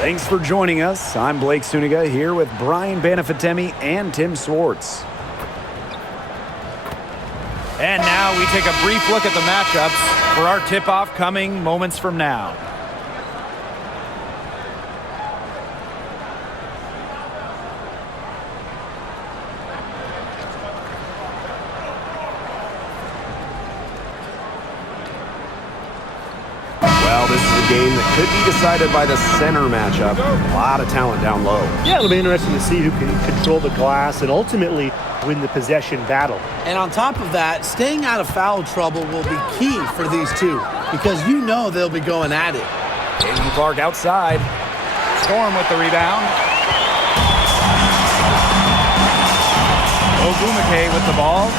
Thanks for joining us. I'm Blake Suniga here with Brian Banafitemi and Tim Swartz. And now we take a brief look at the matchups for our tip-off coming moments from now. Well, this is a game that could be decided by the center matchup. A lot of talent down low. Yeah, it'll be interesting to see who can control the glass and ultimately win the possession battle. And on top of that, staying out of foul trouble will be key for these two because you know they'll be going at it. Clark outside. Storm with the rebound. Ogumake with the ball.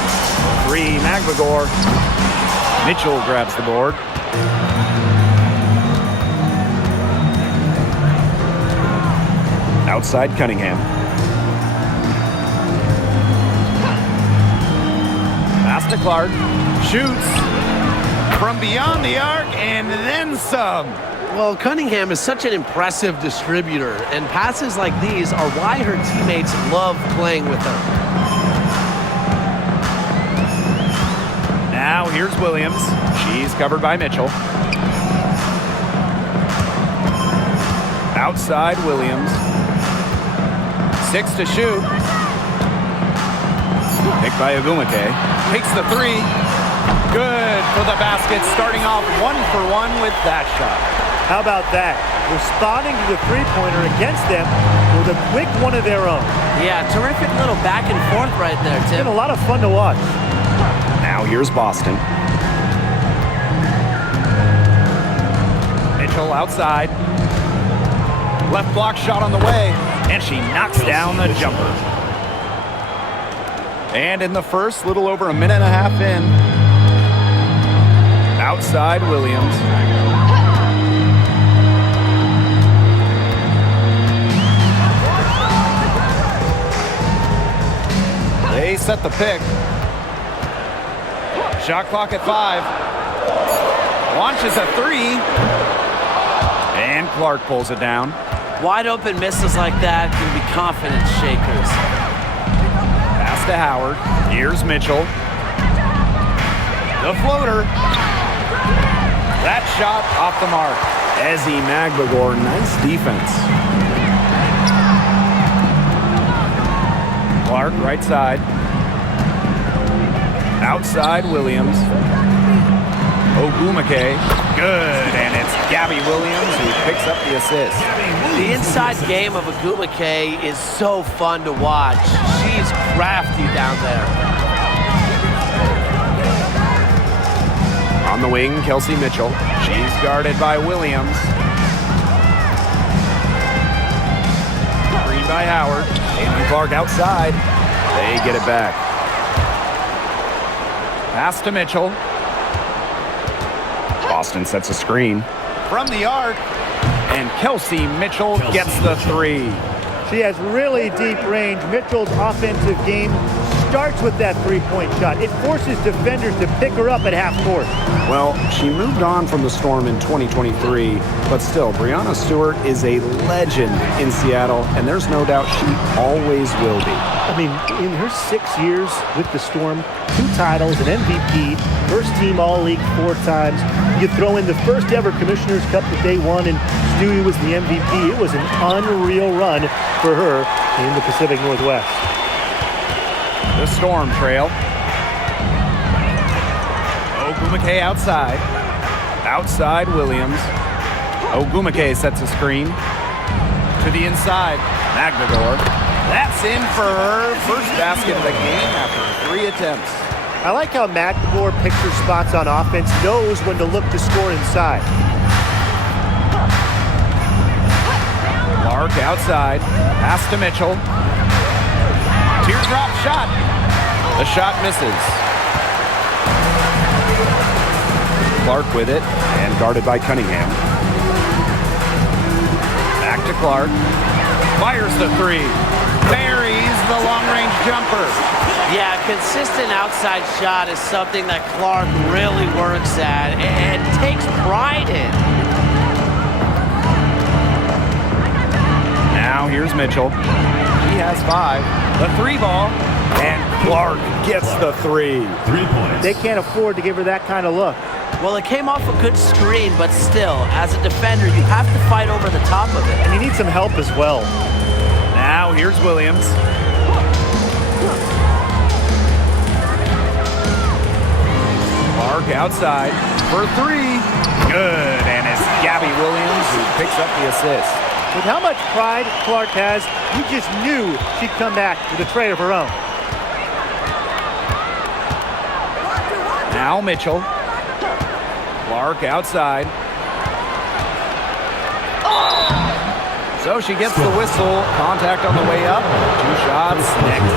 3, Magbagor. Mitchell grabs the board. Outside Cunningham. Pass to Clark. Shoots from beyond the arc and then some. Well, Cunningham is such an impressive distributor, and passes like these are why her teammates love playing with her. Now here's Williams. She's covered by Mitchell. Outside Williams. 6 to shoot. Picked by Ogumake. Takes the 3. Good for the basket. Starting off 1 for 1 with that shot. How about that? Responding to the three-pointer against them with a quick one of their own. Yeah, terrific little back and forth right there, Tim. Been a lot of fun to watch. Now here's Boston. Mitchell outside. Left block shot on the way, and she knocks down the jumper. And in the first, little over a minute and a half in. Outside Williams. They set the pick. Shot clock at 5. Launches a 3. And Clark pulls it down. Wide open misses like that can be confidence shakers. Pass to Howard. Here's Mitchell. The floater. That shot off the mark. Ezzy Magbagor, nice defense. Clark right side. Outside Williams. Ogumake. Good, and it's Gabby Williams who picks up the assist. The inside game of Ogumake is so fun to watch. She's crafty down there. On the wing, Kelsey Mitchell. She's guarded by Williams. Screen by Howard. Caitlin Clark outside. They get it back. Pass to Mitchell. Boston sets a screen. From the arc. And Kelsey Mitchell gets the 3. She has really deep range. Mitchell's offensive game starts with that three-point shot. It forces defenders to pick her up at half court. Well, she moved on from the Storm in 2023, but still, Breanna Stewart is a legend in Seattle, and there's no doubt she always will be. I mean, in her 6 years with the Storm, 2 titles, an MVP, first team All-League 4 times. You throw in the first ever Commissioner's Cup that they won, and Stewie was the MVP. It was an unreal run for her in the Pacific Northwest. The Storm trail. Ogumake outside. Outside Williams. Ogumake sets a screen. To the inside. Magbagor. That's in for her first basket of the game after 3 attempts. I like how Magbagor picks her spots on offense, knows when to look to score inside. Clark outside. Pass to Mitchell. Teardrop shot. The shot misses. Clark with it, and guarded by Cunningham. Back to Clark. Fires the 3. Buries the long-range jumper. Yeah, consistent outside shot is something that Clark really works at and takes pride in. Now here's Mitchell. He has 5. The 3 ball. And Clark gets the 3. 3 points. They can't afford to give her that kind of look. Well, it came off a good screen, but still, as a defender, you have to fight over the top of it. And you need some help as well. Now here's Williams. Clark outside for 3. Good, and it's Gabby Williams who picks up the assist. With how much pride Clark has, you just knew she'd come back with a tray of her own. Now Mitchell. Clark outside. So she gets the whistle. Contact on the way up. 2 shots next.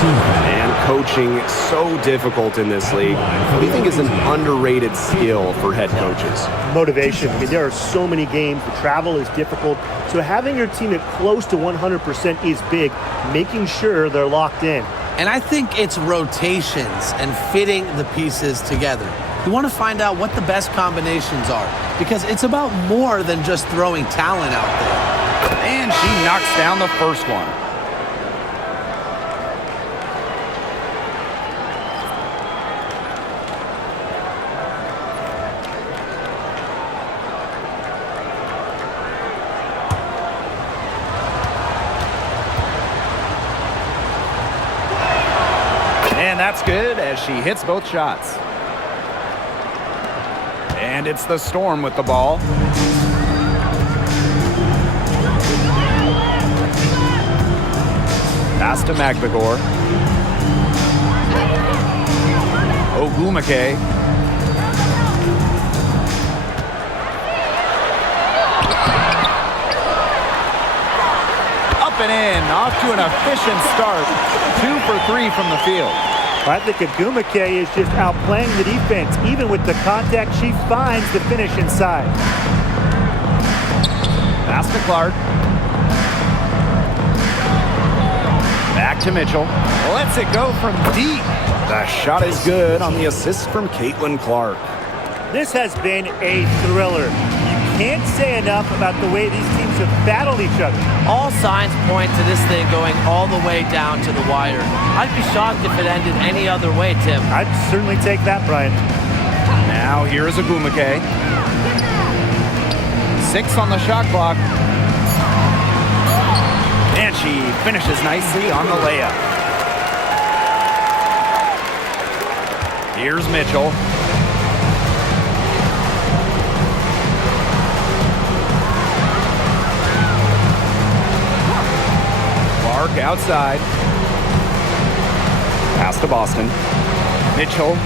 And coaching so difficult in this league. What do you think is an underrated skill for head coaches? Motivation. I mean, there are so many games. The travel is difficult. So having your team at close to 100% is big. Making sure they're locked in. And I think it's rotations and fitting the pieces together. You want to find out what the best combinations are because it's about more than just throwing talent out there. And she knocks down the first one. And that's good as she hits both shots. And it's the Storm with the ball. Pass to Magdagor. Ogumake. Up and in. Off to an efficient start. 2 for 3 from the field. I think Ogumake is just outplaying the defense. Even with the contact, she finds the finish inside. Pass to Clark. Back to Mitchell. Lets it go from deep. The shot is good on the assist from Clark. This has been a thriller. You can't say enough about the way these teams have battled each other. All signs point to this thing going all the way down to the wire. I'd be shocked if it ended any other way, Tim. I'd certainly take that, Brian. Now here's Ogumake. 6 on the shot clock. And she finishes nicely on the layup. Here's Mitchell. Clark outside. Pass to Boston. Mitchell.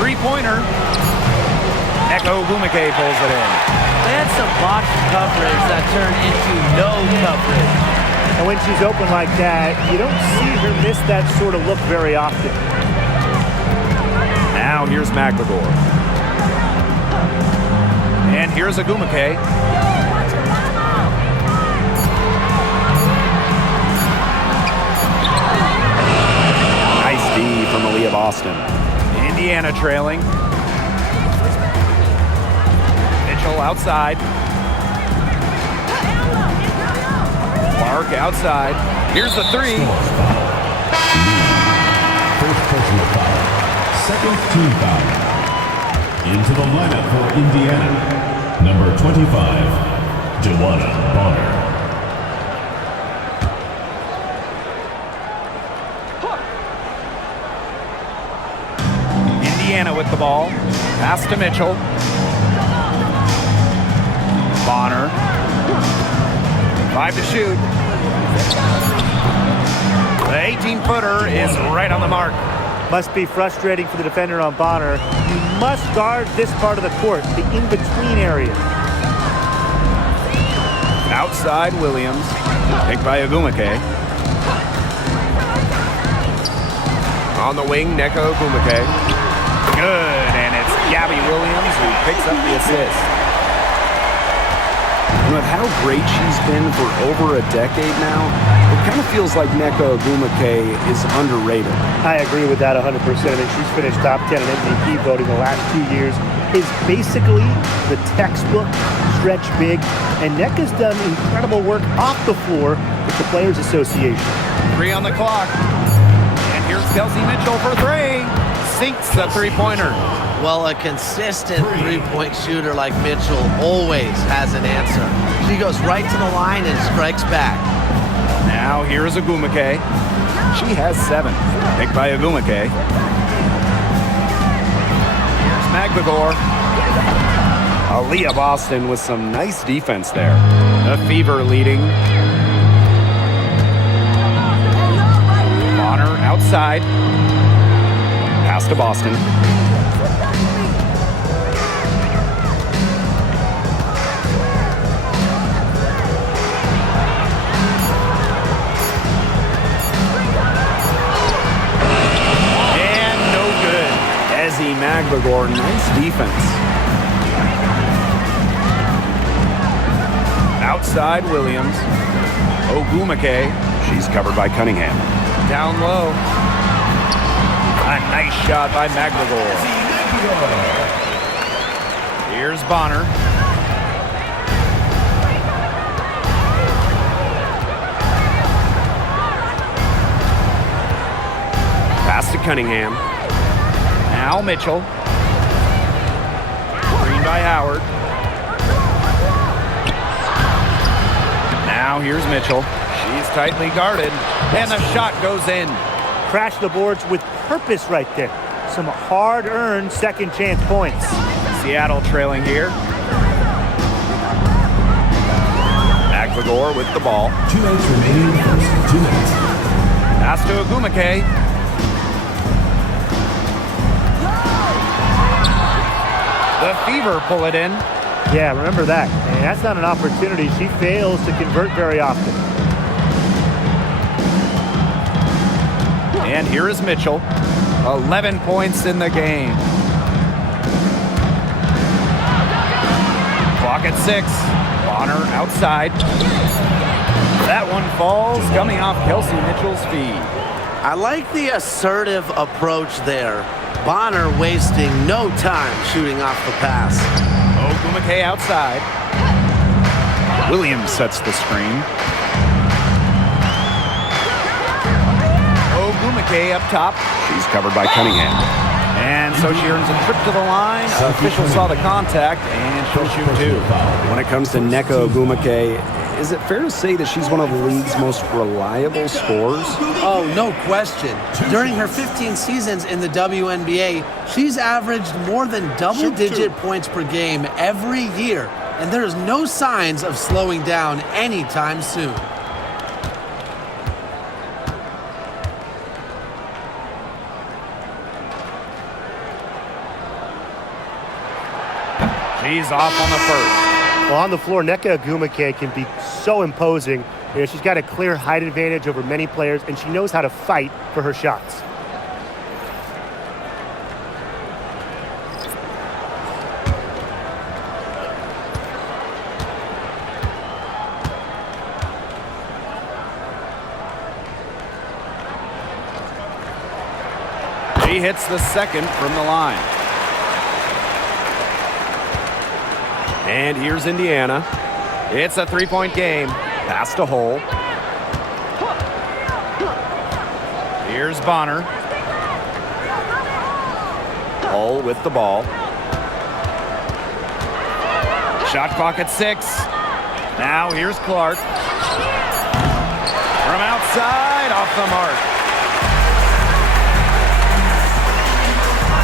3-pointer. Ogumake pulls it in. They had some botched coverage that turned into no coverage. And when she's open like that, you don't see her miss that sort of look very often. Now here's Magdagor. And here's Ogumake. Nice D from Aaliyah Boston. Indiana trailing. Mitchell outside. Clark outside. Here's the 3. First personal foul. Second team foul. Into the lineup for Indiana. Number 25, Joanna Bonner. Indiana with the ball. Pass to Mitchell. Bonner. 5 to shoot. The 18-footer is right on the mark. Must be frustrating for the defender on Bonner. You must guard this part of the court, the in-between area. Outside Williams. Picked by Ogumake. On the wing, Ogumake. Good, and it's Gabby Williams who picks up the assist. With how great she's been for over a decade now, it kind of feels like Ogumake is underrated. I agree with that 100%. I mean, she's finished top 10 in MVP voting the last 2 years. is basically the textbook stretch big, and Nneka's done incredible work off the floor with the Players Association. 3 on the clock. And here's Kelsey Mitchell for 3. Sinks the three-pointer. Well, a consistent three-point shooter like Mitchell always has an answer. She goes right to the line and strikes back. Now here's Ogumake. She has 7. Picked by Ogumake. Here's Magdagor. Aaliyah Boston with some nice defense there. The Fever leading. Bonner outside. Pass to Boston. Magdagor, nice defense. Outside Williams. Ogumake. She's covered by Cunningham. Down low. A nice shot by Magdagor. Here's Bonner. Pass to Cunningham. Now Mitchell. Screen by Howard. Now here's Mitchell. She's tightly guarded. And the shot goes in. Crash the boards with purpose right there. Some hard-earned second chance points. Seattle trailing here. Magdagor with the ball. 2 minutes remaining. 2 minutes. Pass to Ogumake. The Fever pull it in. Yeah, remember that. And that's not an opportunity she fails to convert very often. And here is Mitchell. 11 points in the game. Clock at 6. Bonner outside. That one falls, coming off Kelsey Mitchell's feet. I like the assertive approach there. Bonner wasting no time shooting off the pass. Ogumake outside. Williams sets the screen. Ogumake up top. She's covered by Cunningham. And so she earns a trip to the line. Official saw the contact, and she'll shoot 2. When it comes to Nneka Ogumake, is it fair to say that she's one of the league's most reliable scorers? Oh, no question. During her 15 seasons in the WNBA, she's averaged more than double-digit points per game every year, and there is no signs of slowing down anytime soon. She's off on the first. Well, on the floor, Nneka Ogumake can be so imposing. You know, she's got a clear height advantage over many players, and she knows how to fight for her shots. She hits the second from the line. And here's Indiana. It's a 3-point game. Pass to Hull. Here's Bonner. Hull with the ball. Shot clock at 6. Now here's Clark. From outside, off the mark.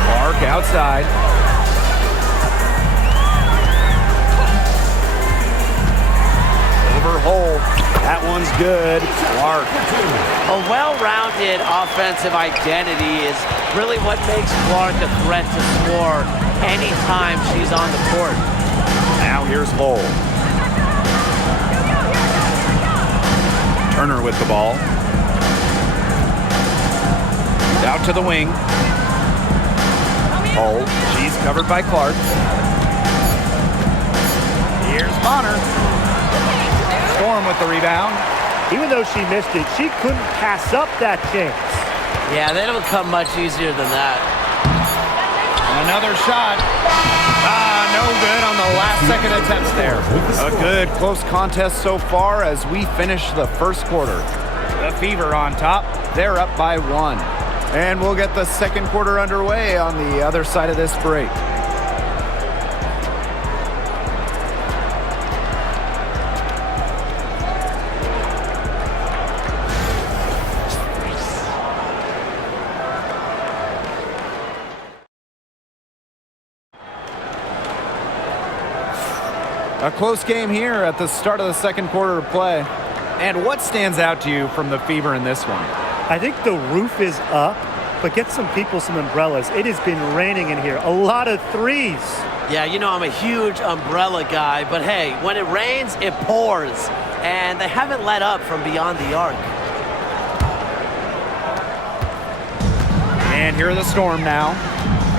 Clark outside. Over Hull. That one's good. Clark. A well-rounded offensive identity is really what makes Clark a threat to score anytime she's on the court. Now here's Hull. Turner with the ball. Out to the wing. Hull. She's covered by Clark. Here's Bonner. Storm with the rebound. Even though she missed it, she couldn't pass up that chance. Yeah, they don't come much easier than that. Another shot. No good on the last second attempts there. A good close contest so far as we finish the first quarter. The Fever on top. They're up by 1. And we'll get the second quarter underway on the other side of this break. A close game here at the start of the second quarter of play. And what stands out to you from the Fever in this one? I think the roof is up, but get some people some umbrellas. It has been raining in here. A lot of threes. Yeah, you know I'm a huge umbrella guy, but hey, when it rains, it pours. And they haven't let up from beyond the arc. And here are the Storm now.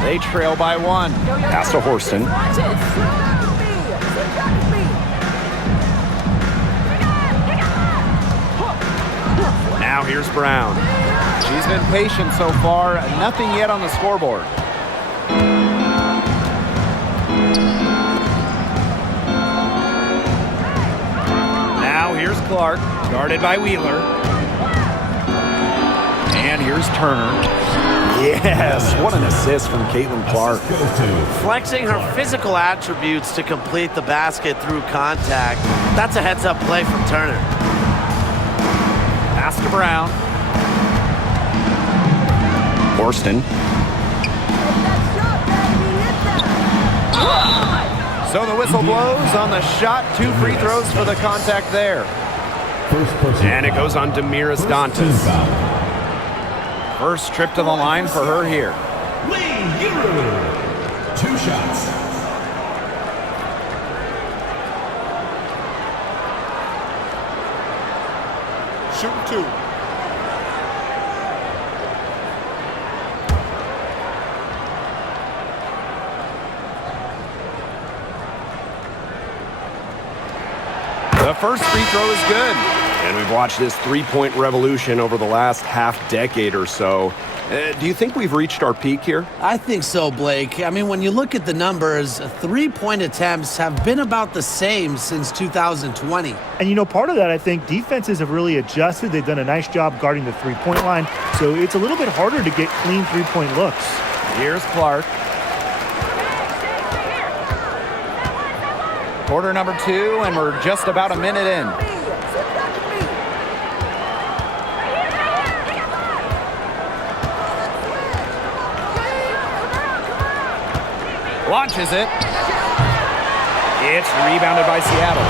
They trail by 1. Pass to Horston. Now here's Brown. She's been patient so far. Nothing yet on the scoreboard. Now here's Clark, guarded by Wheeler. And here's Turner. Yes, what an assist from Caitlin-Clark. Flexing her physical attributes to complete the basket through contact. That's a heads-up play from Turner. Pass to Brown. Horston. So the whistle blows on the shot. 2 free throws for the contact there. And it goes on Damiris Dantas. First trip to the line for her here. 2 shots. Shooting 2. The first free throw is good. And we've watched this three-point revolution over the last half-decade or so. Do you think we've reached our peak here? I think so, Blake. I mean, when you look at the numbers, 3-point attempts have been about the same since 2020. And, you know, part of that, I think, defenses have really adjusted. They've done a nice job guarding the three-point line, so it's a little bit harder to get clean three-point looks. Here's Clark. Quarter number 2, and we're just about a minute in. Launches it. It's rebounded by Seattle.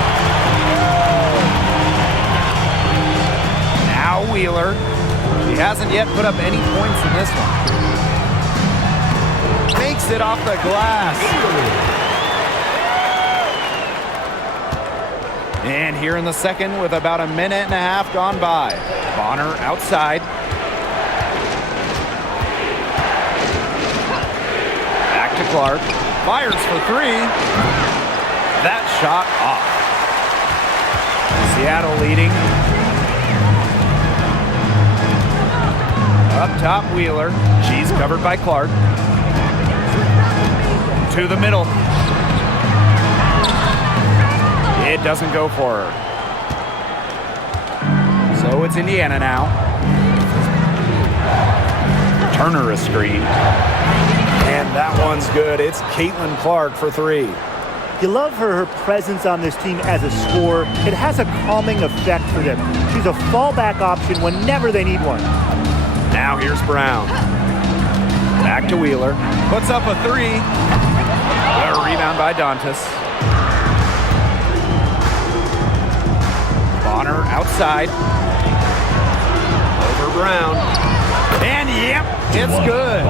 Now Wheeler. She hasn't yet put up any points in this one. Makes it off the glass. And here in the second with about a minute and a half gone by. Bonner outside. Back to Clark. Fires for 3. That shot off. Seattle leading. Up top, Wheeler. She's covered by Clark. To the middle. It doesn't go for her. So it's Indiana now. Turner a screen. And that one's good. It's Caitlin-Clark for 3. You love her presence on this team as a scorer. It has a calming effect for them. She's a fallback option whenever they need one. Now here's Brown. Back to Wheeler. Puts up a 3. A rebound by Dantas. Bonner outside. Over Brown. And yep, it's good.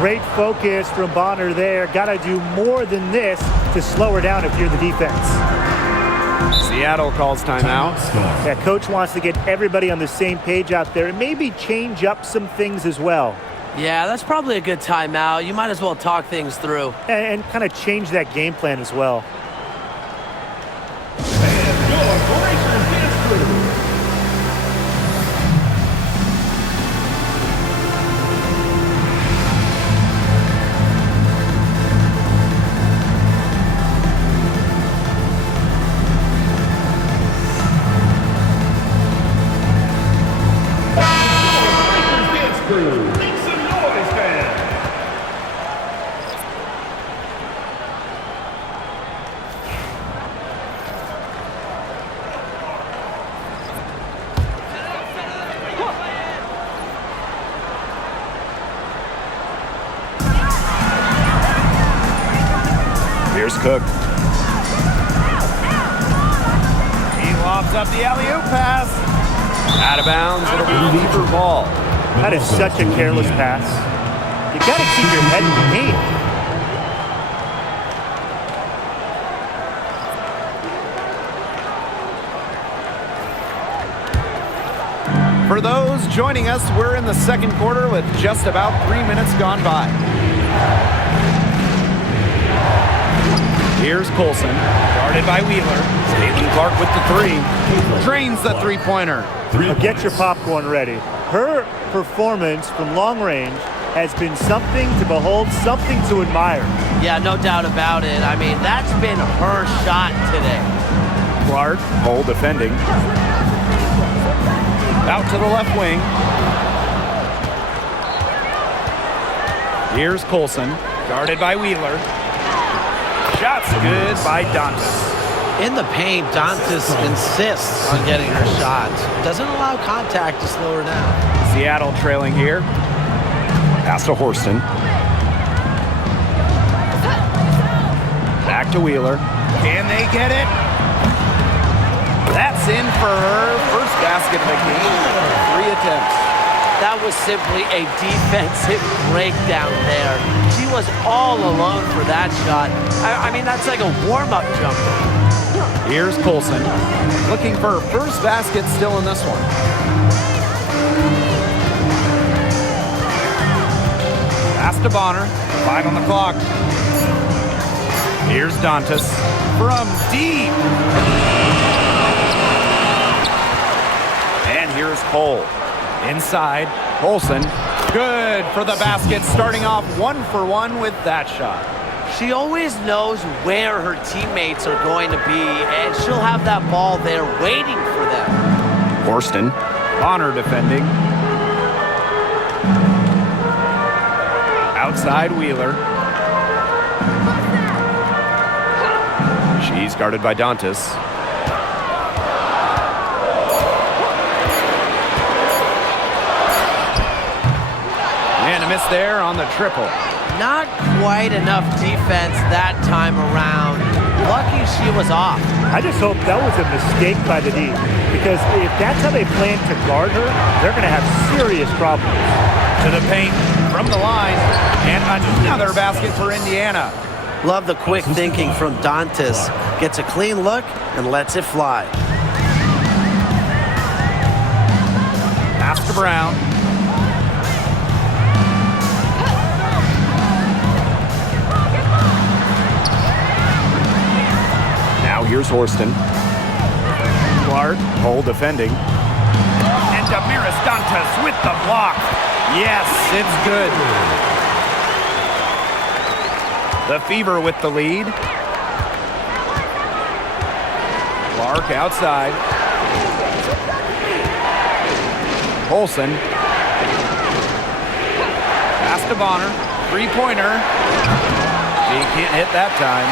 Great focus from Bonner there. Got to do more than this to slow her down if you're the defense. Seattle calls timeout. Yeah, coach wants to get everybody on the same page out there and maybe change up some things as well. Yeah, that's probably a good timeout. You might as well talk things through. And kind of change that game plan as well. Here's Cook. He lobs up the alley-oop pass. Out of bounds. It'll be Fever ball. That is such a careless pass. You got to keep your head in the game. For those joining us, we're in the second quarter with just about 3 minutes gone by. Here's Colson, guarded by Wheeler. Caitlin-Clark with the three. Drains the three-pointer. Now get your popcorn ready. Her performance from long range has been something to behold, something to admire. Yeah, no doubt about it. I mean, that's been her shot today. Clark, Cole defending. Out to the left wing. Here's Colson, guarded by Wheeler. Shot's good by Dantas. In the paint, Dantas insists on getting her shot. Doesn't allow contact to slow her down. Seattle trailing here. Pass to Horston. Back to Wheeler. Can they get it? That's in for her first basket of the game. 3 attempts. That was simply a defensive breakdown there. She was all alone for that shot. I mean, that's like a warm-up jumper. Here's Colson, looking for her first basket still in this one. Pass to Bonner, 5 on the clock. Here's Dantas from deep. And here's Cole. Inside, Colson, good for the basket, starting off 1 for 1 with that shot. She always knows where her teammates are going to be, and she'll have that ball there waiting for them. Horston, Bonner defending. Outside Wheeler. She's guarded by Dantas. And a miss there on the triple. Not quite enough defense that time around. Lucky she was off. I just hope that was a mistake by the D, because if that's how they plan to guard her, they're going to have serious problems. To the paint from the line, and another basket for Indiana. Love the quick thinking from Dantas. Gets a clean look and lets it fly. Pass to Brown. Now here's Horston. Clark, Cole defending. And Damiris Dantas with the block. Yes, it's good. The Fever with the lead. Clark outside. Olsen. Pass to Bonner. Three-pointer. He can't hit that time.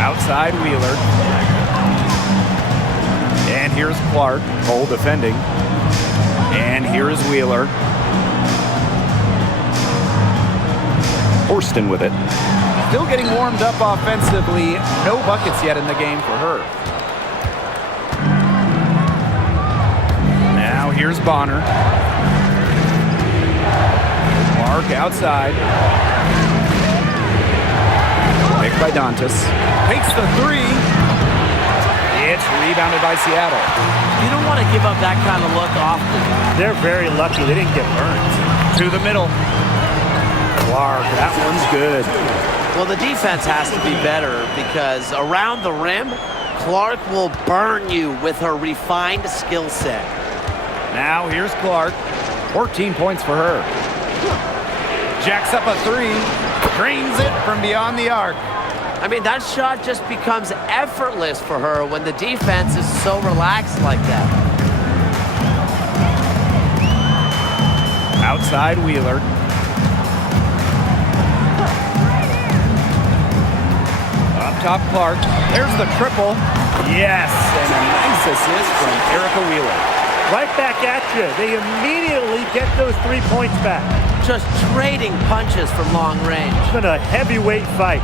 Outside Wheeler. And here's Clark. Cole defending. And here's Wheeler. Horston with it. Still getting warmed up offensively. No buckets yet in the game for her. Now here's Bonner. Clark outside. Picked by Dantas. Takes the three. It's rebounded by Seattle. You don't want to give up that kind of look often. They're very lucky they didn't get burned. To the middle. Clark, that one's good. Well, the defense has to be better because around the rim, Clark will burn you with her refined skill set. Now here's Clark. 14 points for her. Jacks up a three. Drains it from beyond the arc. I mean, that shot just becomes effortless for her when the defense is so relaxed like that. Outside Wheeler. Up top Clark. There's the triple. Yes, and a nice assist from Erica Wheeler. Right back at you. They immediately get those 3 points back. just trading punches from long range. It's been a heavyweight fight.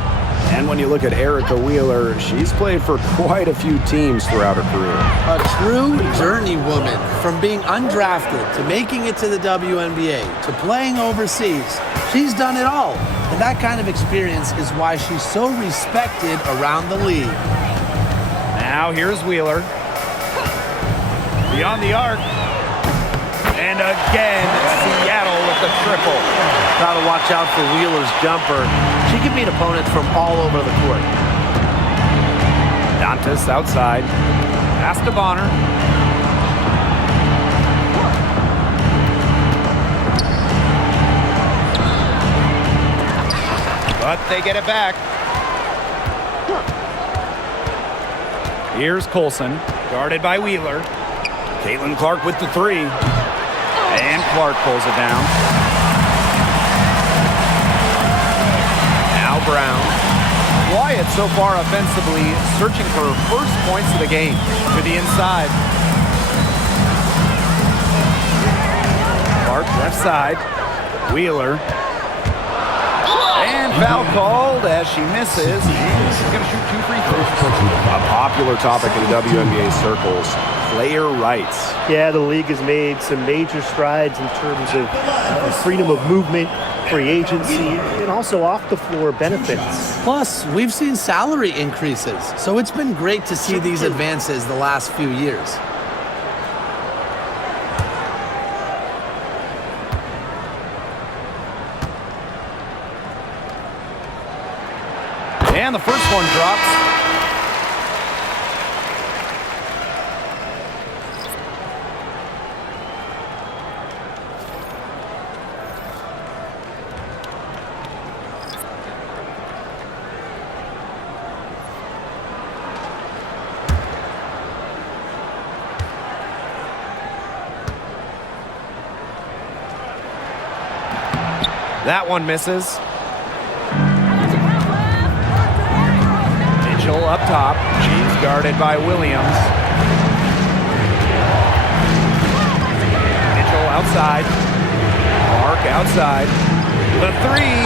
And when you look at Erica Wheeler, she's played for quite a few teams throughout her career. A true journey woman, from being undrafted to making it to the WNBA to playing overseas. She's done it all. And that kind of experience is why she's so respected around the league. Now here's Wheeler. Beyond the arc. And again, Seattle with the triple. Got to watch out for Wheeler's jumper. She can beat opponents from all over the court. Dantas outside. Pass to Bonner. But they get it back. Here's Colson, guarded by Wheeler. Caitlin Clark with the three. And Clark pulls it down. Now Brown. Wyatt so far offensively searching for her first points of the game. To the inside. Clark left side. Wheeler. And foul called as she misses. She's going to shoot 2 free throws. A popular topic in WNBA circles, player rights. Yeah, the league has made some major strides in terms of freedom of movement, free agency, and also off-the-floor benefits. Plus, we've seen salary increases, so it's been great to see these advances the last few years. And the first one drops. That one misses. Mitchell up top. She's guarded by Williams. Mitchell outside. Clark outside. The three.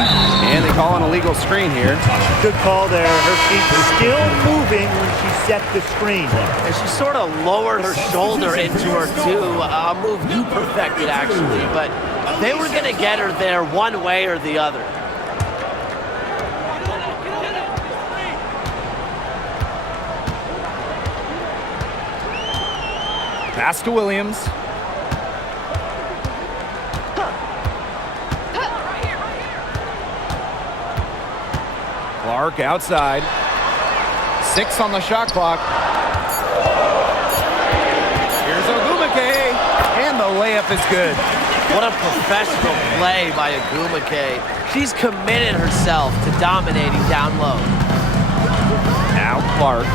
And they call an illegal screen here. Good call there. Her feet still moving when she set the screen. And she sort of lowered her shoulder into her too. A move you perfected, actually. But they were going to get her there one way or the other. Pass to Williams. Clark outside. 6 on the shot clock. Here's Ogumake. And the layup is good. What a professional play by Ogumake. She's committed herself to dominating down low. Now Clark.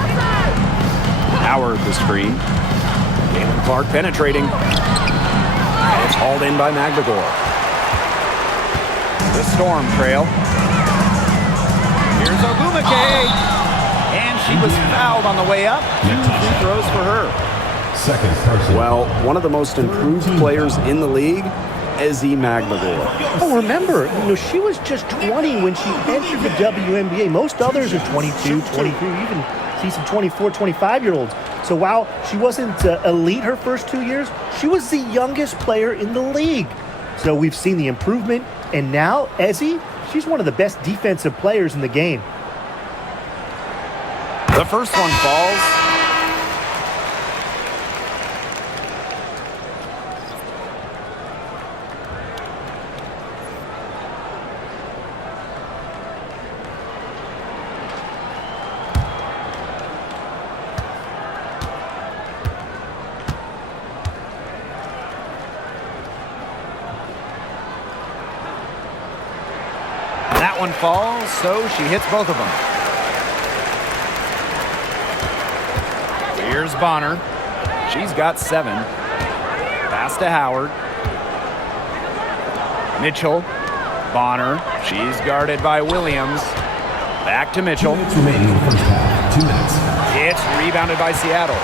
Howard the screen. Caitlin Clark penetrating. And it's hauled in by McGregor. The Storm trail. Here's Ogumake. And she was fouled on the way up. 2 free throws for her. Second person. Well, one of the most improved players in the league, Ezzie McGregor. Oh, remember, she was just 20 when she entered the WNBA. Most others are 22, 23, even see some 24, 25-year-olds. So while she wasn't elite her first 2 years, she was the youngest player in the league. So we've seen the improvement, and now Ezzie, she's one of the best defensive players in the game. The first one falls. That one falls, so she hits both of them. Here's Bonner. She's got 7. Pass to Howard. Mitchell. Bonner. She's guarded by Williams. Back to Mitchell. 2 minutes remaining in the first half. 2 minutes. It's rebounded by Seattle.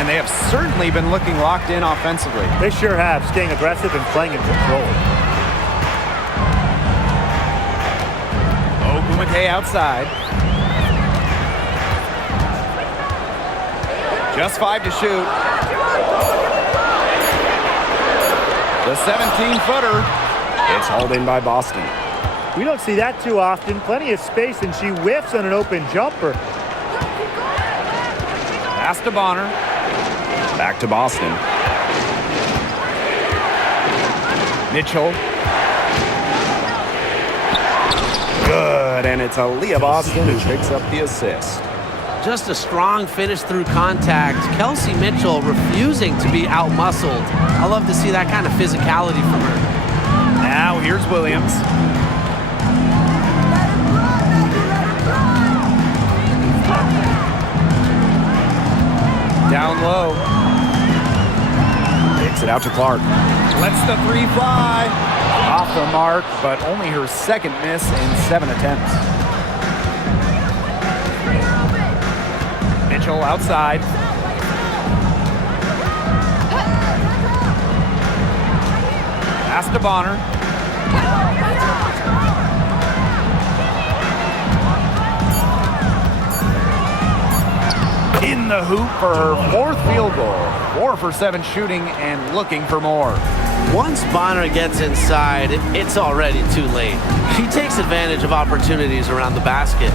And they have certainly been looking locked in offensively. They sure have, staying aggressive and playing in control. Ogumake outside. Just 5 to shoot. The 17-footer. It's hauled in by Boston. We don't see that too often. Plenty of space, and she whiffs on an open jumper. Pass to Bonner. Back to Boston. Mitchell. Good, and it's Aaliyah Boston who picks up the assist. Just a strong finish through contact. Kelsey Mitchell refusing to be out-muscled. I love to see that kind of physicality from her. Now here's Williams. Down low. Kicks it out to Clark. Lets the 3 fly. Off the mark, but only her second miss in 7 attempts. Mitchell outside. Pass to Bonner. In the hoop for her 4th field goal. 4 for 7 shooting and looking for more. Once Bonner gets inside, it's already too late. She takes advantage of opportunities around the basket.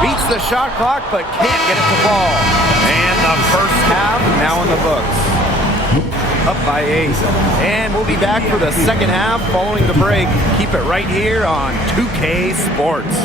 Beats the shot clock, but can't get it to fall. And the first half now in the books. Up by 8. And we'll be back for the second half following the break. Keep it right here on 2K Sports.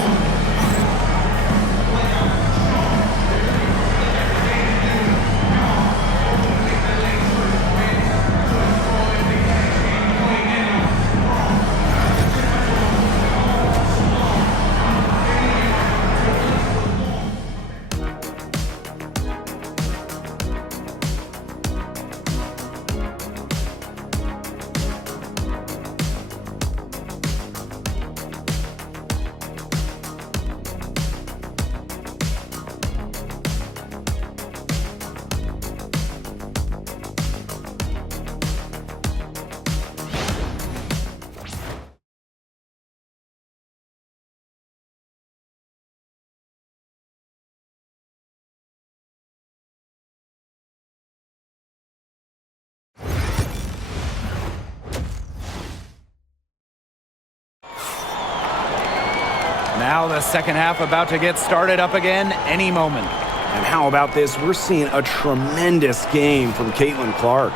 Now the second half about to get started up again any moment. And how about this? We're seeing a tremendous game from Caitlin-Clark.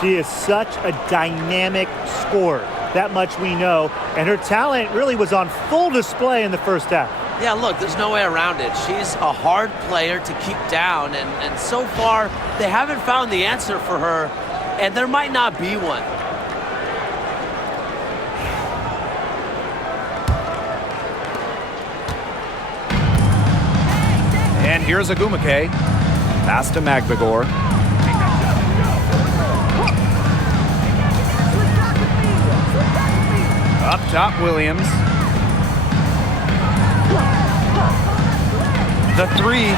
She is such a dynamic scorer. That much we know. And her talent really was on full display in the first half. Yeah, look, there's no way around it. She's a hard player to keep down, and so far, they haven't found the answer for her, and there might not be one. And here's Ogumake. Pass to Magbagor. Up top, Williams. The 3.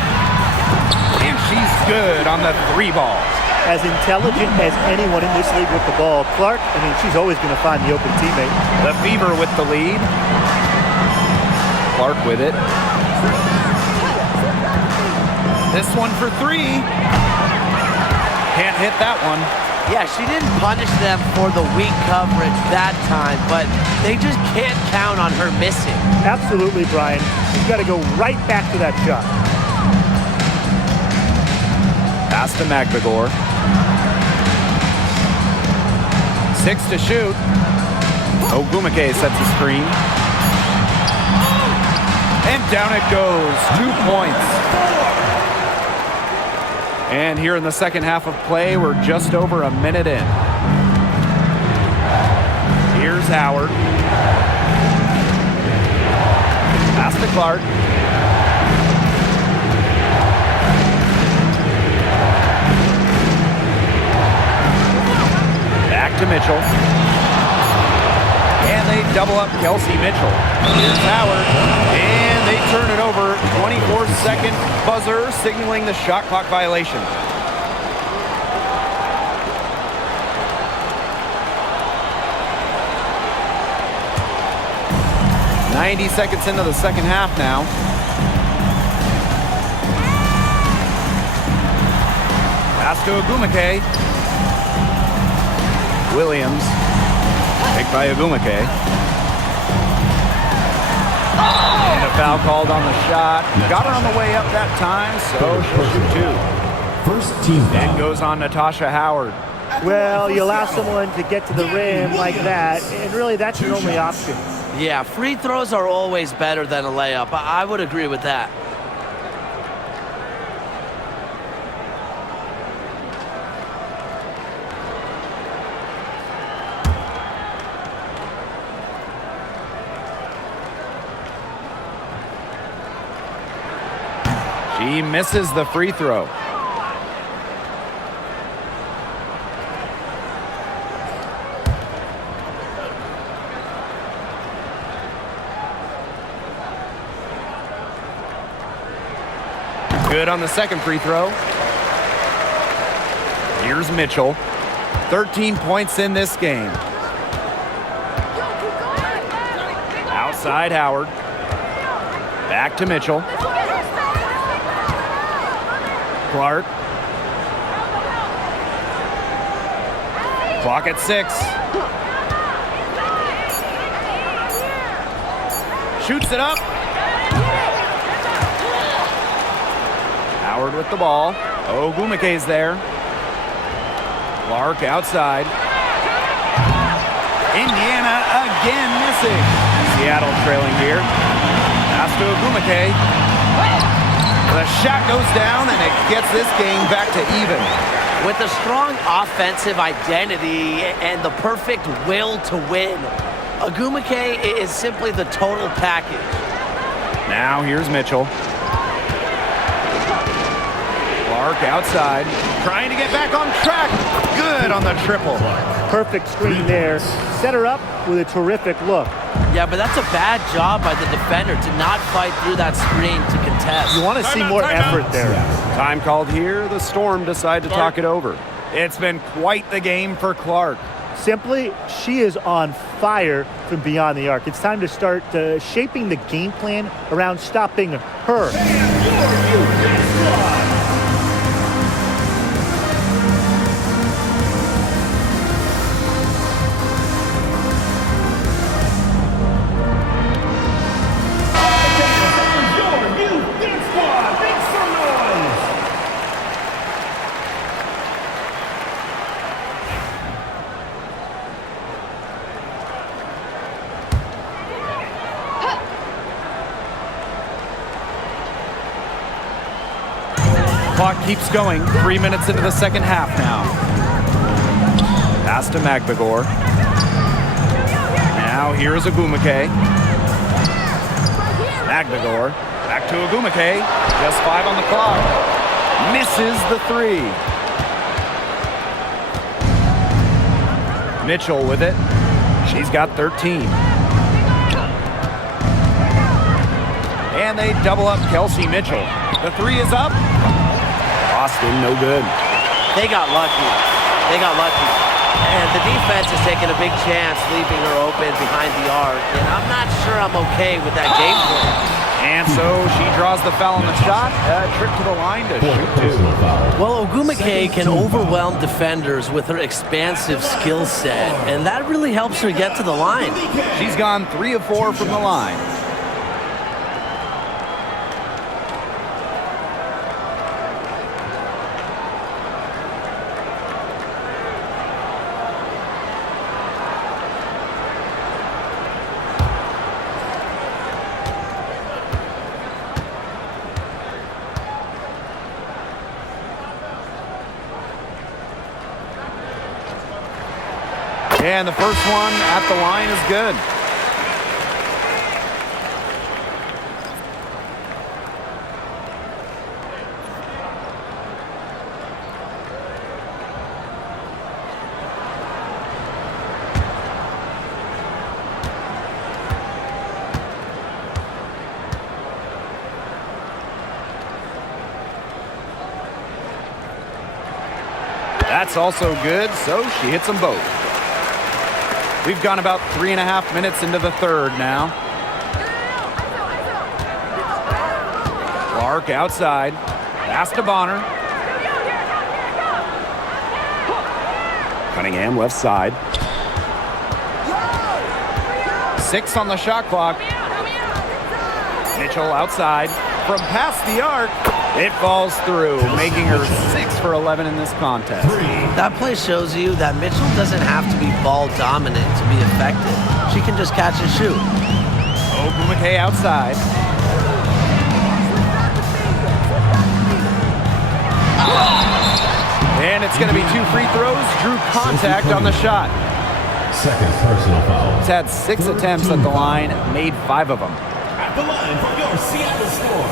And she's good on the 3 ball. As intelligent as anyone in this league with the ball, Clark, she's always going to find the open teammate. The Fever with the lead. Clark with it. This one for 3. Can't hit that one. Yeah, she didn't punish them for the weak coverage that time, but they just can't count on her missing. Absolutely, Brian. She's got to go right back to that shot. Pass to Magbagor. 6 to shoot. Ogumake sets the screen. And down it goes. 2 points. And here in the second half of play, we're just over a minute in. Here's Howard. Pass to Clark. to Mitchell. And they double up Kelsey Mitchell. Here's Howard. And they turn it over. 24-second buzzer signaling the shot clock violation. "90 seconds into the second half now. Pass to Ogumake. Williams. Picked by Ogumake. And a foul called on the shot. Got her on the way up that time, so she'll shoot two. First team That foul. goes on Natasha Howard. Well, you allow someone to get to the rim like that, and really that's your only option. Yeah, free throws are always better than a layup. I would agree with that. She misses the free throw. Good on the second free throw. Here's Mitchell. 13 points in this game. Outside Howard. Back to Mitchell. Clark. Clock at 6. Shoots it up. Howard with the ball. Ogumake's there. Clark outside. Indiana again missing. Seattle trailing here. Pass to Ogumake. The shot goes down and it gets this game back to even. With a strong offensive identity and the perfect will to win, Ogumake is simply the total package. Now here's Mitchell. Clark outside, trying to get back on track. Good on the triple. Perfect screen there. Set her up with a terrific look. Yeah, but that's a bad job by the defender to not fight through that screen to contest. You want to see more effort there. Time called here. The Storm decide to talk it over. It's been quite the game for Clark. Simply, she is on fire from beyond the arc. It's time to start shaping the game plan around stopping her. Clock keeps going. 3 minutes into the second half now. Pass to Magbagor. Now here's Ogumake. Magbagor. Back to Ogumake. Just 5 on the clock. Misses the 3. Mitchell with it. She's got 13. And they double up Kelsey Mitchell. The 3 is up. Austin, no good. They got lucky. They got lucky. And the defense is taking a big chance, leaving her open behind the arc. And I'm not sure I'm okay with that game plan. And so she draws the foul on the shot. A trip to the line to shoot 2. Well, Ogumake can overwhelm defenders with her expansive skill set. And that really helps her get to the line. She's gone 3 of 4 from the line. And the first one at the line is good. That's also good, so she hits them both. We've gone about 3.5 minutes into the third now. Clark outside. Pass to Bonner. Cunningham left side. 6 on the shot clock. Mitchell outside. From past the arc, it falls through, making her 6 for 11 in this contest. That play shows you that Mitchell doesn't have to be ball dominant to be effective. She can just catch and shoot. Ogumake outside. And it's going to be 2 free throws. Drew contact on the shot. Second personal foul. He's had 6 attempts at the line, made 5 of them. At the line for your Seattle Storm,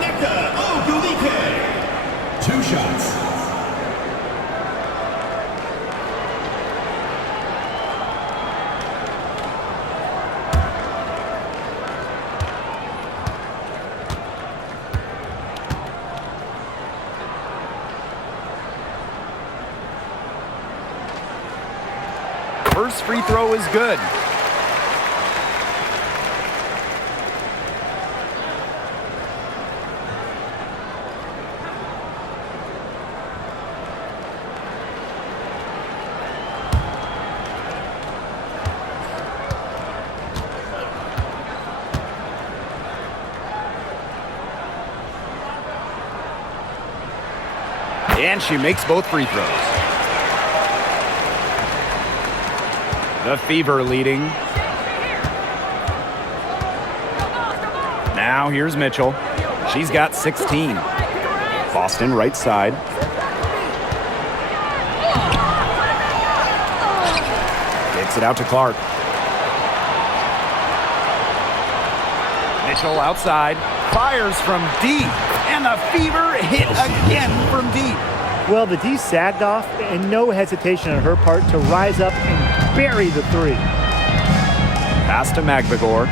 Nneka Ogumake. 2 shots. First free throw is good. And she makes both free throws. The Fever leading. Now here's Mitchell. She's got 16. Boston right side. Kicks it out to Clark. Mitchell outside. Fires from deep. And the Fever hit again from deep. Well, the D sagged off, and no hesitation on her part to rise up and bury the 3. Pass to Magdagor.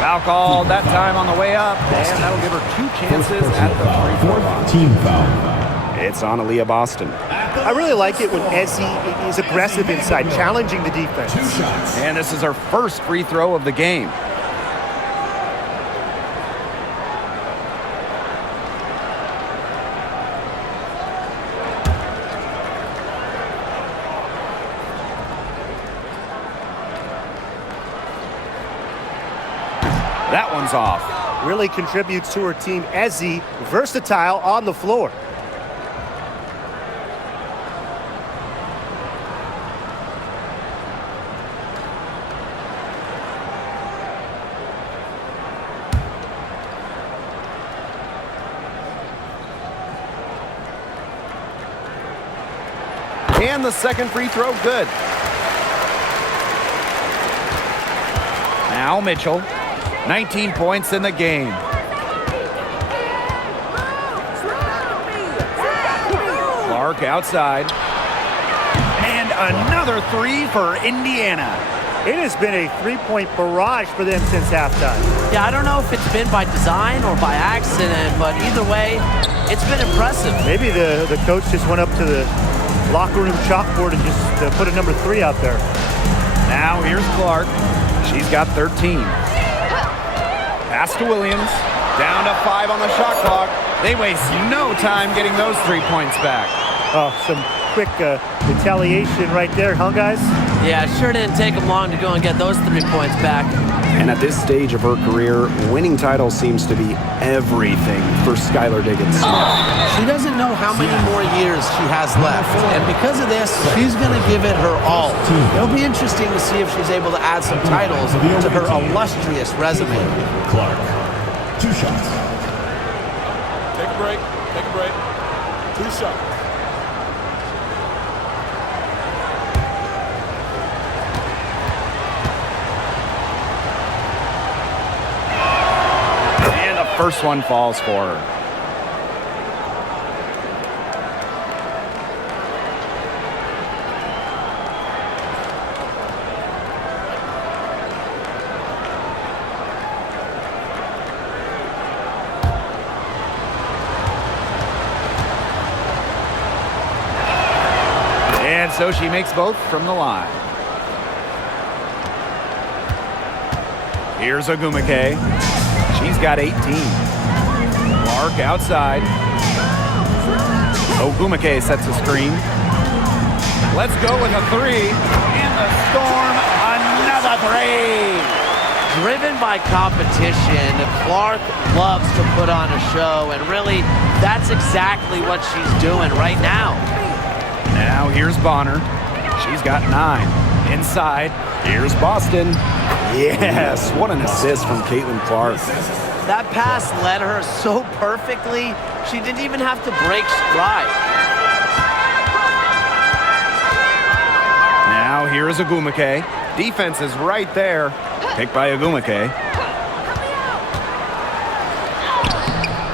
Foul called that time on the way up, and that'll give her 2 chances at the free throw line. Team foul. It's on Aaliyah Boston. I really like it when Ezzy is aggressive inside, challenging the defense. 2 shots. And this is her first free throw of the game. That one's off. Really contributes to her team. Ezzy, versatile on the floor. And the second free throw, good. Now Mitchell, 19 points in the game. Clark outside. And another 3 for Indiana. It has been a 3-point barrage for them since halftime. Yeah, I don't know if it's been by design or by accident, but either way, it's been impressive. Maybe the coach just went up to the locker room chalkboard and just put a number 3 out there. Now here's Clark. She's got 13. Pass to Williams. Down to 5 on the shot clock. They waste no time getting those 3 points back. Oh, some quick retaliation right there, huh, guys? Yeah, it sure didn't take them long to go and get those 3 points back. And at this stage of her career, winning titles seems to be everything for Skylar Diggins-Smith. She doesn't know how many more years she has left, and because of this, she's going to give it her all. It'll be interesting to see if she's able to add some titles to her illustrious resume. Clark. 2 shots. Take a break. Take a break. 2 shots. First one falls for her. so she makes both from the line. Here's Ogumake. She's got 18. Clark outside. Ogumake sets a screen. Let's go with a three. And the Storm, another three. Driven by competition, Clark loves to put on a show, and really, that's exactly what she's doing right now. Now here's Bonner. She's got 9. Inside, here's Boston. Yes, what an assist from Caitlin Clark. That pass led her so perfectly, she didn't even have to break stride. Now here's Ogumake. Defense is right there. Picked by Ogumake.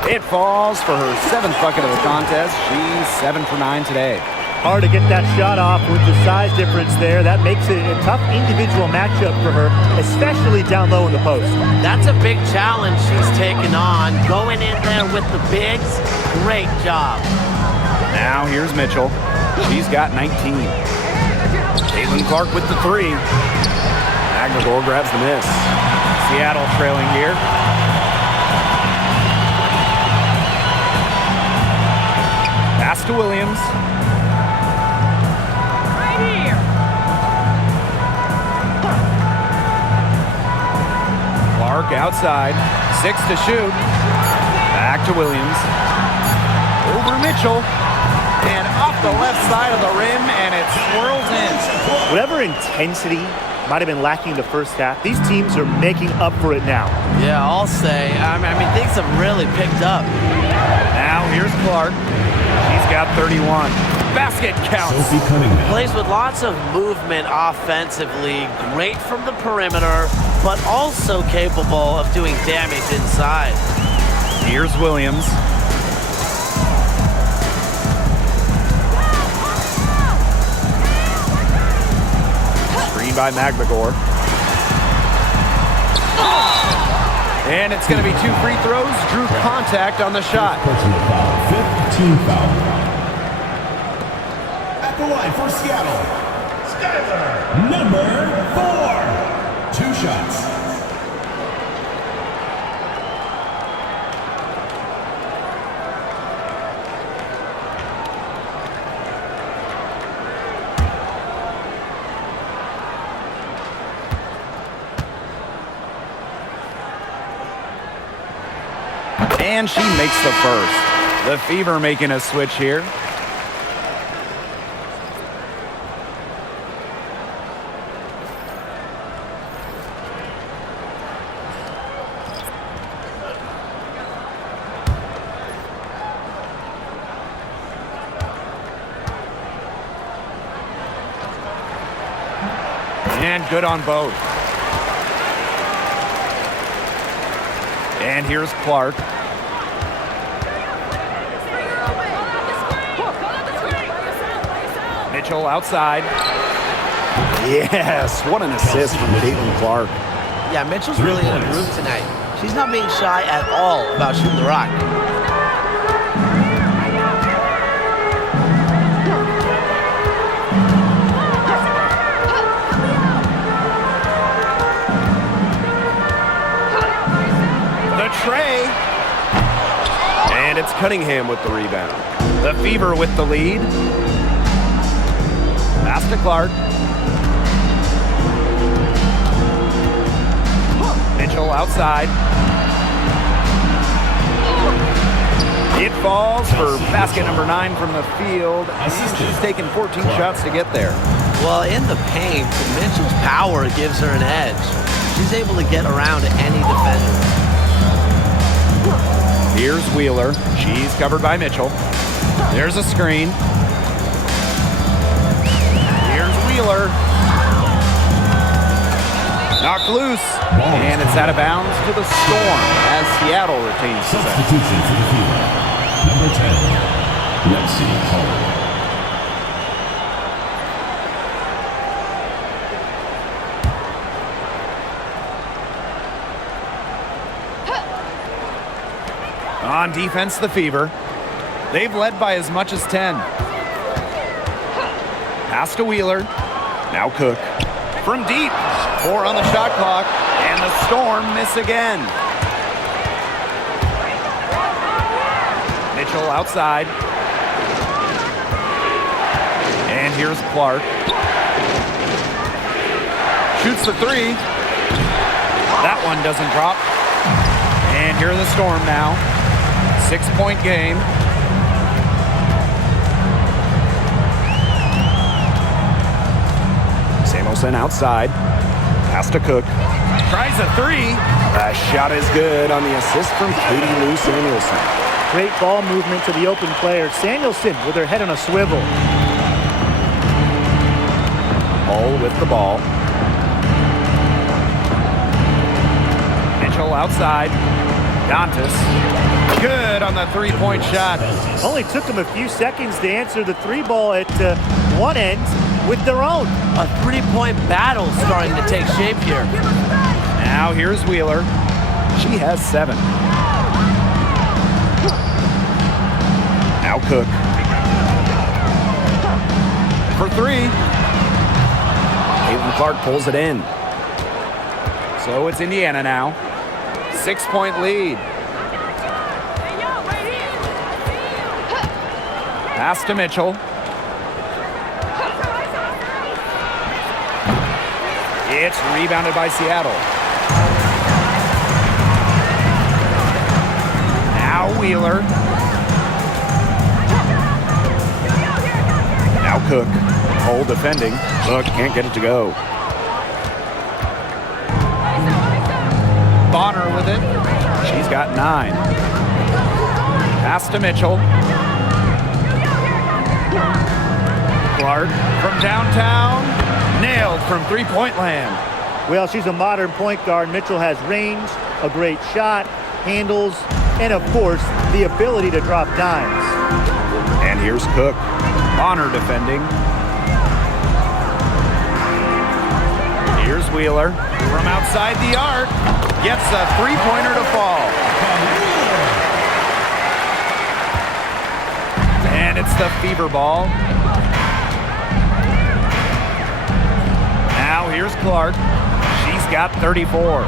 It falls for her 7th bucket of the contest. She's 7 for 9 today. Hard to get that shot off with the size difference there. That makes it a tough individual matchup for her, especially down low in the post. That's a big challenge she's taken on. Going in there with the bigs, great job. Now here's Mitchell. She's got 19. Caitlin Clark with the 3. Magnagor grabs the miss. Seattle trailing here. Pass to Williams. Clark outside. 6 to shoot. Back to Williams. Over Mitchell. And off the left side of the rim, and it swirls in. Whatever intensity might have been lacking in the first half, these teams are making up for it now. Yeah, I'll say. I mean, things have really picked up. Now here's Clark. She's got 31. Basket counts. Sophie Cunningham. Plays with lots of movement offensively, great from the perimeter, but also capable of doing damage inside. Here's Williams. Screen by Magnagor. And it's going to be 2 free throws. Drew contact on the shot. Personal foul. 5th team foul. At the line for Seattle, Skyler, number 4. 2 shots. And she makes the first. The Fever making a switch here. And good on both. And here's Clark. Mitchell outside. Yes, what an assist from Caitlin Clark. Yeah, Mitchell's really in a groove tonight. She's not being shy at all about shooting the rock. The tray. And it's Cunningham with the rebound. The Fever with the lead. Pass to Clark. Mitchell outside. It falls for basket number 9 from the field. She's taken 14 shots to get there. Well, in the paint, Mitchell's power gives her an edge. She's able to get around any defender. Here's Wheeler. She's covered by Mitchell. There's a screen. Here's Wheeler. Knocked loose. And it's out of bounds to the Storm as Seattle retains possession. Substitution for the field. Number 10, Lexi Hall. On defense, the Fever. They've led by as much as 10. Pass to Wheeler. Now Cook. From deep. 4 on the shot clock. And the Storm miss again. Mitchell outside. And here's Clark. Shoots the 3. That one doesn't drop. And here are the Storm now. 6-point game. Samuelson outside. Pass to Cook. Tries a 3. That shot is good on the assist from Katie Lou Samuelson. Great ball movement to the open player. Samuelson with her head on a swivel. Hull with the ball. Mitchell outside. Dantas. Good on the 3-point shot. Only took them a few seconds to answer the 3 ball at one end with their own. A 3-point battle starting to take shape here. Now here's Wheeler. She has 7. Now Cook. For 3. Caitlin Clark pulls it in. So it's Indiana now. 6-point lead. Pass to Mitchell. It's rebounded by Seattle. Now Wheeler. Now Cook. Hull defending. Cook can't get it to go. Bonner with it. She's got 9. Pass to Mitchell. Clark from downtown. Nailed from 3-point land. Well, she's a modern point guard. Mitchell has range, a great shot, handles, and of course, the ability to drop dimes. And here's Cook. Bonner defending. Here's Wheeler from outside the arc. Gets a 3-pointer to fall. And it's the fever ball. Now here's Clark. She's got 34.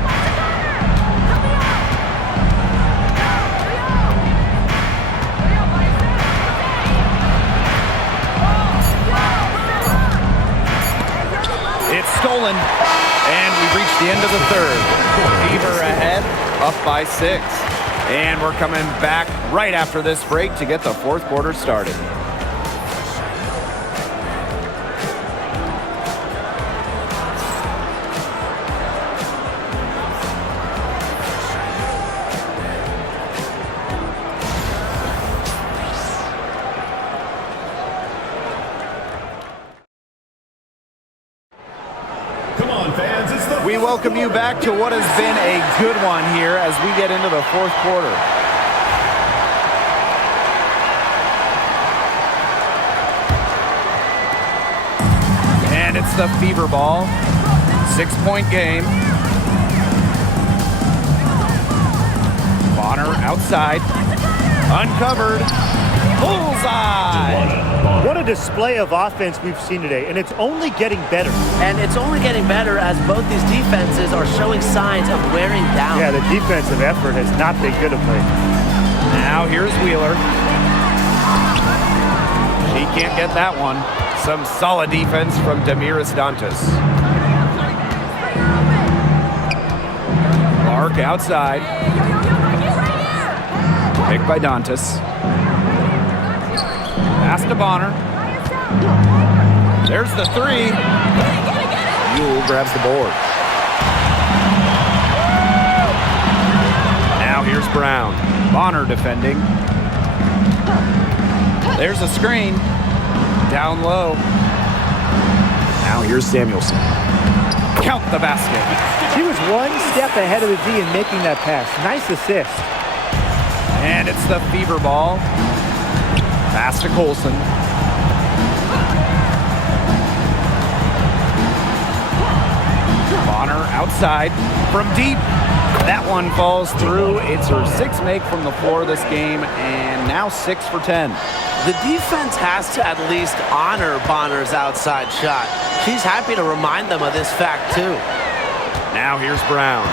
It's stolen. And we've reached the end of the third. Fever ahead, up by 6. And we're coming back right after this break to get the 4th quarter started. We welcome you back to what has been a good one here as we get into the 4th quarter. And it's the fever ball. 6-point game. Bonner outside. Uncovered. Bullseye! What a display of offense we've seen today, and it's only getting better. And it's only getting better as both these defenses are showing signs of wearing down. Yeah, the defensive effort has not been good of late. Now here's Wheeler. She can't get that one. Some solid defense from Damiris Dantas. Clark outside. Picked by Dantas. Pass to Bonner. There's the 3. Yule grabs the board. Now here's Brown. Bonner defending. There's a screen. Down low. Now here's Samuelson. Count the basket. She was one step ahead of the D in making that pass. Nice assist. And it's the fever ball. Pass to Colson. Bonner outside from deep. That one falls through. It's her sixth make from the floor this game, and now 6 for 10. The defense has to at least honor Bonner's outside shot. She's happy to remind them of this fact, too. Now here's Brown.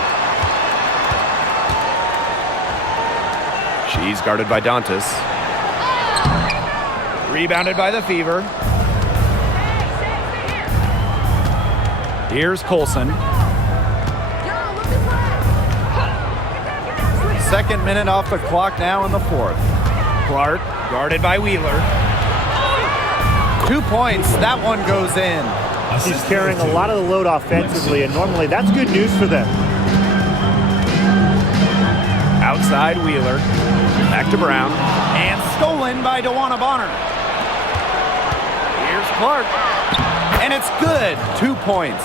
She's guarded by Dantas. Rebounded by the Fever. Here's Colson. Second minute off the clock now in the fourth. Clark guarded by Wheeler. 2 points. That one goes in. She's carrying a lot of the load offensively, and normally that's good news for them. Outside Wheeler. Back to Brown. And stolen by DeWanna Bonner. Here's Clark. And it's good. 2 points.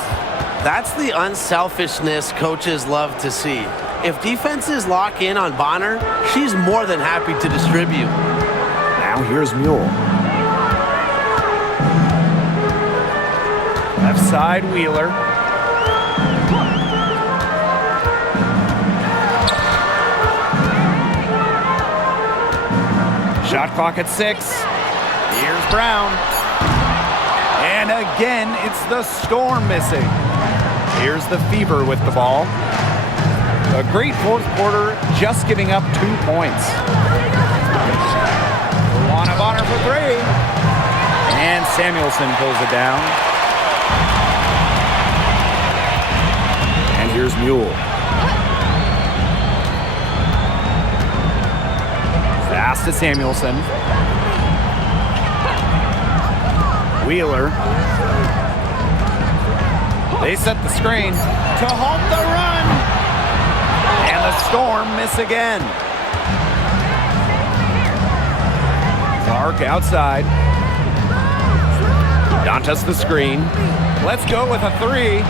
That's the unselfishness coaches love to see. If defenses lock in on Bonner, she's more than happy to distribute. Now here's Mule. Left side Wheeler. Shot clock at 6. Here's Brown. And again, it's the Storm missing. Here's the Fever with the ball. A great fourth quarter, just giving up 2 points. DeWanna Bonner for 3. And Samuelson pulls it down. And here's Mule. Pass to Samuelson. Wheeler. They set the screen to halt the run. And the Storm miss again. Clark outside. Dantas the screen. Let's go with a 3.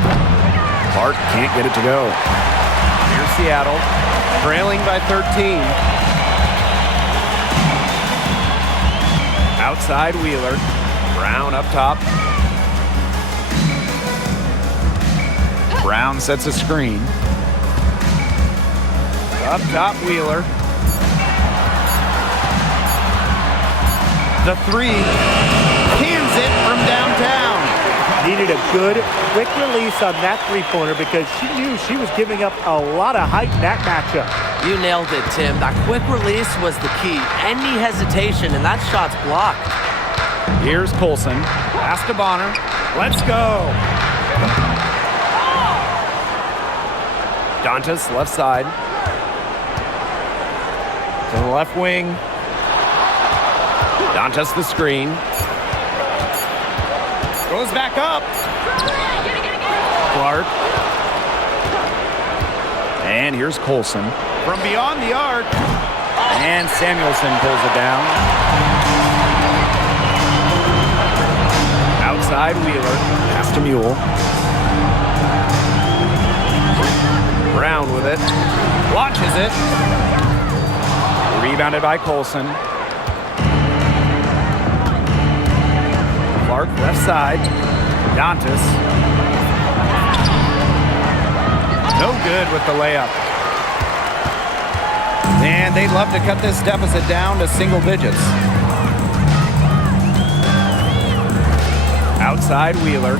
Clark can't get it to go. Here's Seattle, trailing by 13. Outside Wheeler. Brown up top. Brown sets a screen. Up top, Wheeler. The 3. Cans it from downtown. Needed a good, quick release on that three-pointer because she knew she was giving up a lot of height in that matchup. You nailed it, Tim. That quick release was the key. Any hesitation, and that shot's blocked. Here's Colson. Pass to Bonner. Let's go. Dantas, left side. To the left wing. Dantas the screen. Goes back up. Clark. And here's Colson. From beyond the arc. And Samuelson pulls it down. Outside Wheeler. Pass to Mule. Brown with it. Launches it. Rebounded by Colson. Clark left side. Dantas. No good with the layup. And they'd love to cut this deficit down to single digits. Outside Wheeler.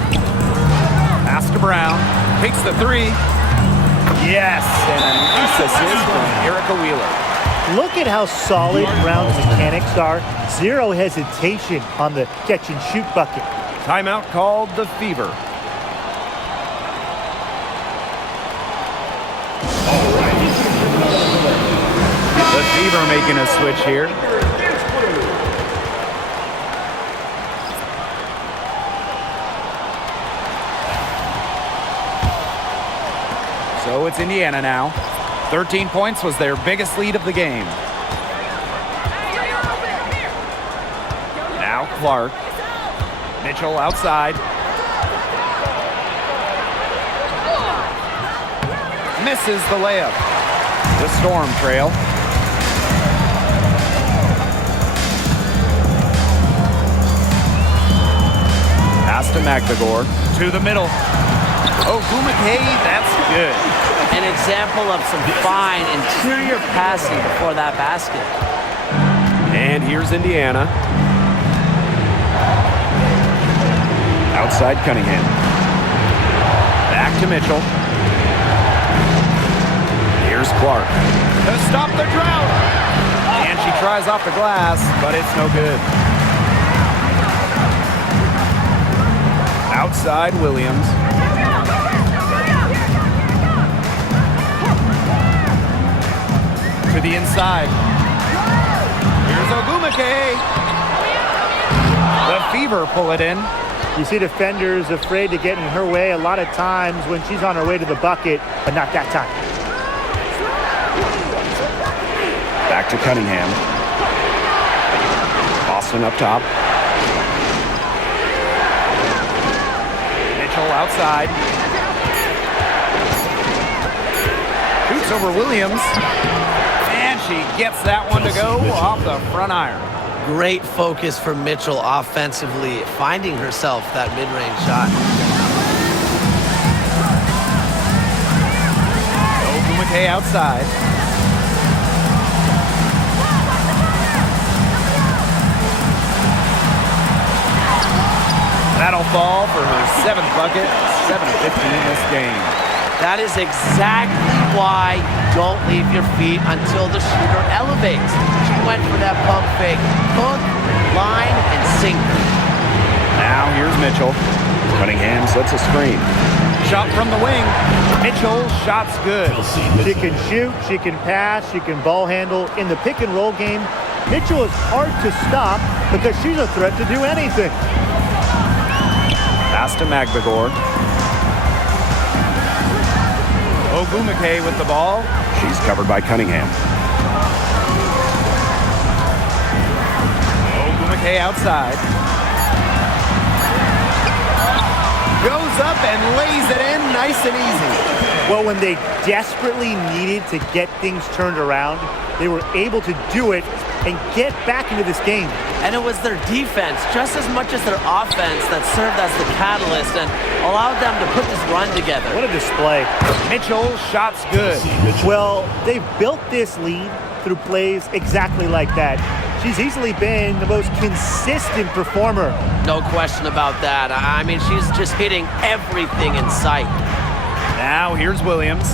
Pass to Brown. Takes the 3. Yes, and a nice assist from Erica Wheeler. Look at how solid Brown's mechanics are. Zero hesitation on the catch-and-shoot bucket. Timeout called the Fever. The Fever making a switch here. So it's Indiana now. 13 points was their biggest lead of the game. Now Clark. Mitchell outside. Misses the layup. The Storm trail. Pass to McNagor. To the middle. Oh, Gumake, that's good. An example of some fine interior passing before that basket. And here's Indiana. Outside Cunningham. Back to Mitchell. Here's Clark. To stop the drought. And she tries off the glass, but it's no good. Outside Williams. To the inside. Here's Ogumake. The Fever pull it in. You see defenders afraid to get in her way a lot of times when she's on her way to the bucket, but not that time. Back to Cunningham. Boston up top. Mitchell outside. Shoots over Williams. And she gets that one to go off the front iron. Great focus for Mitchell offensively, finding herself that mid-range shot. Ogumake outside. That'll fall for her 7th bucket, 7 of 15 this game. That is exactly why you don't leave your feet until the shooter elevates. She went for that pump fake. Hook, line, and sink. Now here's Mitchell. Cunningham sets a screen. Shot from the wing. Mitchell, shot's good. She can shoot, she can pass, she can ball handle. In the pick and roll game, Mitchell is hard to stop because she's a threat to do anything. Pass to Magdagor. Ogumake with the ball. She's covered by Cunningham. Ogumake outside. Goes up and lays it in nice and easy. Well, when they desperately needed to get things turned around, they were able to do it and get back into this game. And it was their defense, just as much as their offense, that served as the catalyst and allowed them to put this run together. What a display. Mitchell, shot's good. Well, they've built this lead through plays exactly like that. She's easily been the most consistent performer. No question about that. I mean, she's just hitting everything in sight. Now here's Williams.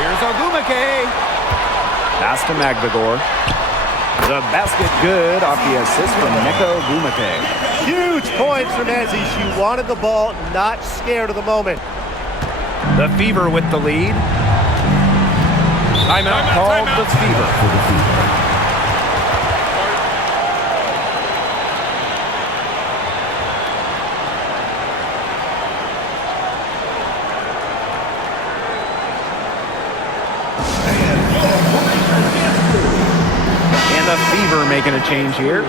Here's Ogumake. Pass to Magdagor. The basket good off the assist from Neko Ogumake. Huge points from Ezzy. She wanted the ball, not scared of the moment. The Fever with the lead. Timeout called the Fever. And the Fever making a change here.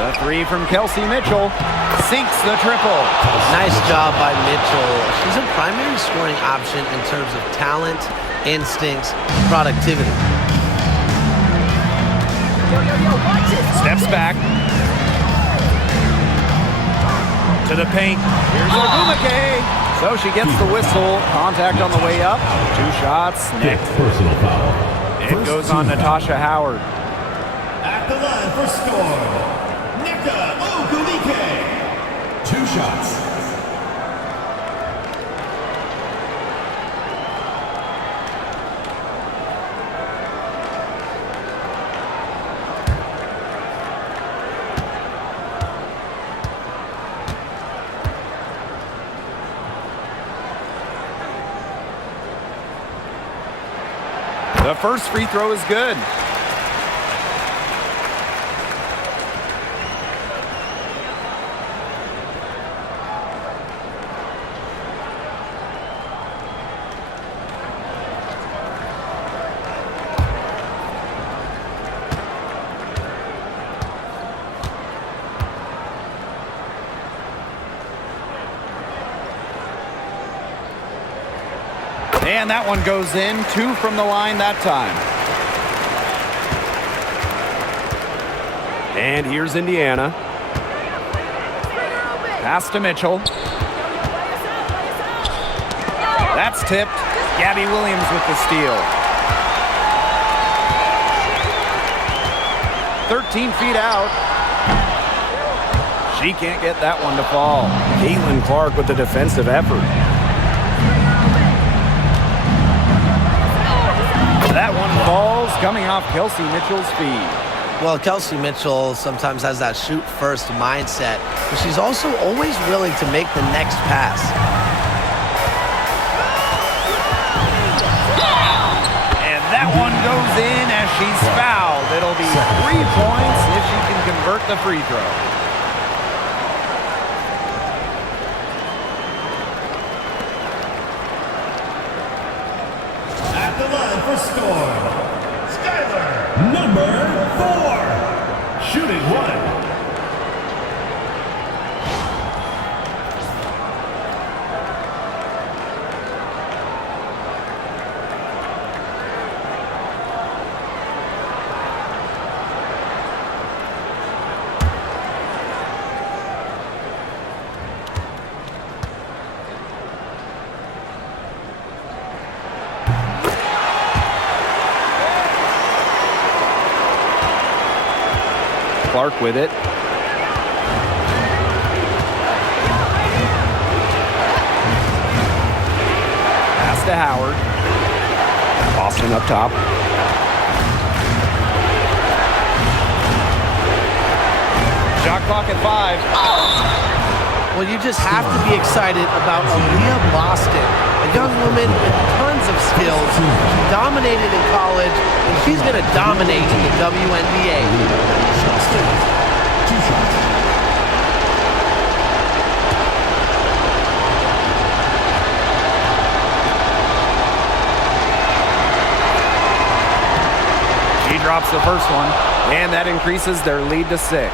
The three from Kelsey Mitchell sinks the triple. Nice job by Mitchell. She's a primary scoring option in terms of talent, instincts, productivity. Steps back. To the paint. Here's Ogumake. So she gets the whistle. Contact on the way up. 2 shots. Next. Personal foul. It goes on Natasha Howard. At the line for score, Nika Ogumake. 2 shots. The first free throw is good. And that one goes in. 2 from the line that time. And here's Indiana. Pass to Mitchell. That's tipped. Gabby Williams with the steal. 13 feet out. She can't get that one to fall. Caitlin-Clark with the defensive effort. That one falls, coming off Kelsey Mitchell's feet. Well, Kelsey Mitchell sometimes has that shoot-first mindset, but she's also always willing to make the next pass. And that one goes in as she's fouled. It'll be 3 points if she can convert the free throw. At the line for score, Skylar, number 4, shooting 1. Clark with it. Pass to Howard. Boston up top. Shot clock at 5. Well, you just have to be excited about Aaliyah Boston, a young woman with tons of skills. She dominated in college, and she's going to dominate in the WNBA. She drops the first one, and that increases their lead to 6.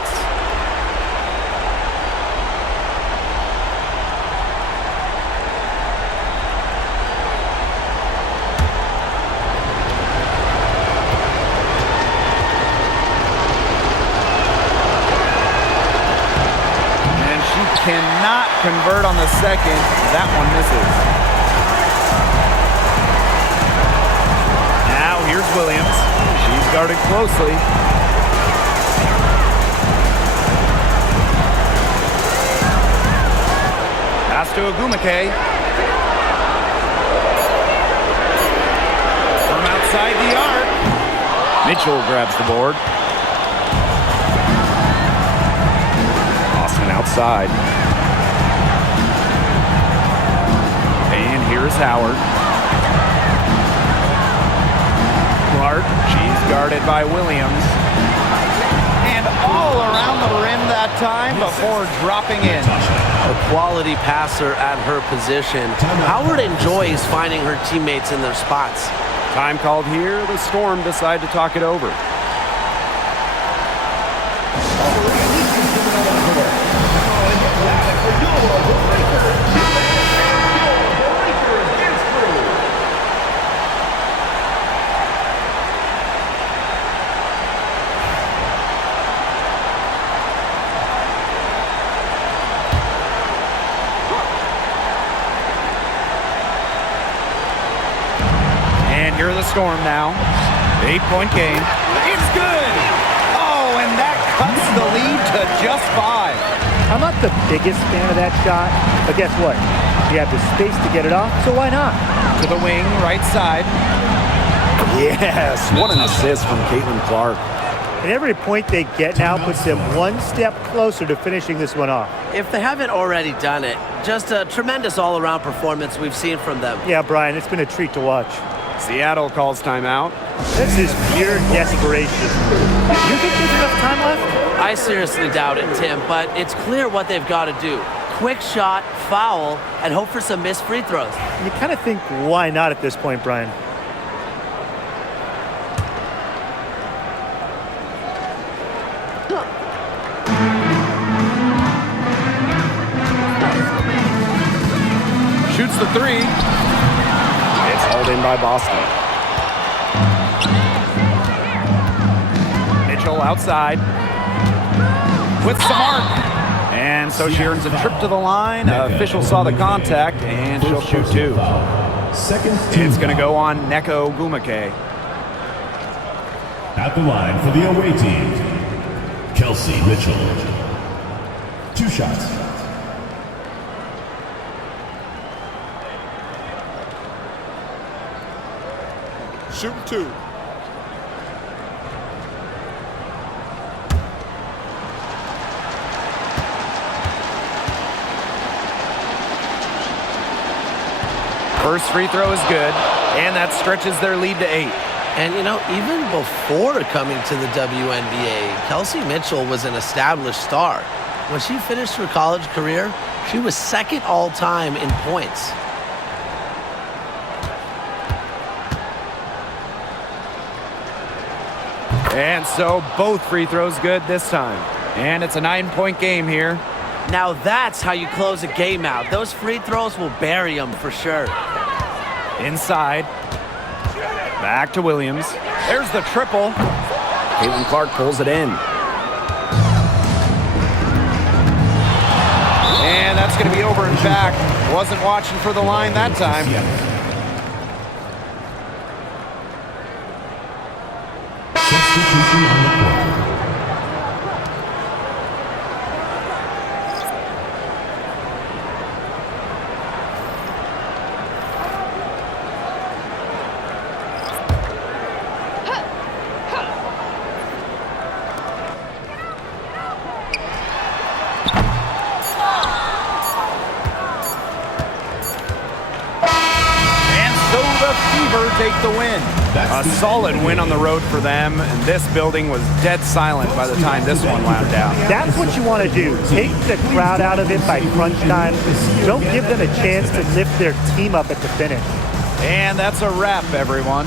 Cannot convert on the second. That one misses. Now here's Williams. She's guarded closely. Pass to Ogumake. From outside the arc. Mitchell grabs the board. Boston outside. And here's Howard. Clark, she's guarded by Williams. And all around the rim that time before dropping in. A quality passer at her position. Howard enjoys finding her teammates in their spots. Time called here. The Storm decide to talk it over. You're the Storm now. 8-point game. It's good! Oh, and that cuts the lead to just 5. I'm not the biggest fan of that shot, but guess what? You have the space to get it off, so why not? To the wing, right side. Yes, what an assist from Caitlin-Clark. And every point they get now puts them one step closer to finishing this one off. If they haven't already done it, just a tremendous all-around performance we've seen from them. Yeah, Brian, it's been a treat to watch. Seattle calls timeout. This is pure desperation. You think there's enough time left? I seriously doubt it, Tim, but it's clear what they've got to do. Quick shot, foul, and hope for some missed free throws. You kind of think, why not at this point, Brian? Shoots the 3. It's Hauled in by Boston. Mitchell outside. With some arc. And so she earns a trip to the line. Official saw the contact, and she'll shoot two. It's going to go on Neko Ogumake. At the line for the away team, Kelsey Mitchell. 2 shots. Shooting 2. First free throw is good, and that stretches their lead to 8. And, you know, even before coming to the WNBA, Kelsey Mitchell was an established star. When she finished her college career, she was second all-time in points. And so both free throws good this time. And it's a 9-point game here. Now that's how you close a game out. Those free throws will bury them for sure. Inside. Back to Williams. There's the triple. Clark pulls it in. And that's going to be over and back. Wasn't watching for the line that time. Substitution on the court. Take the win. A solid win on the road for them, and this building was dead silent by the time this one wound down. That's what you want to do. Take the crowd out of it by crunch time. Don't give them a chance to lift their team up at the finish. And that's a wrap, everyone.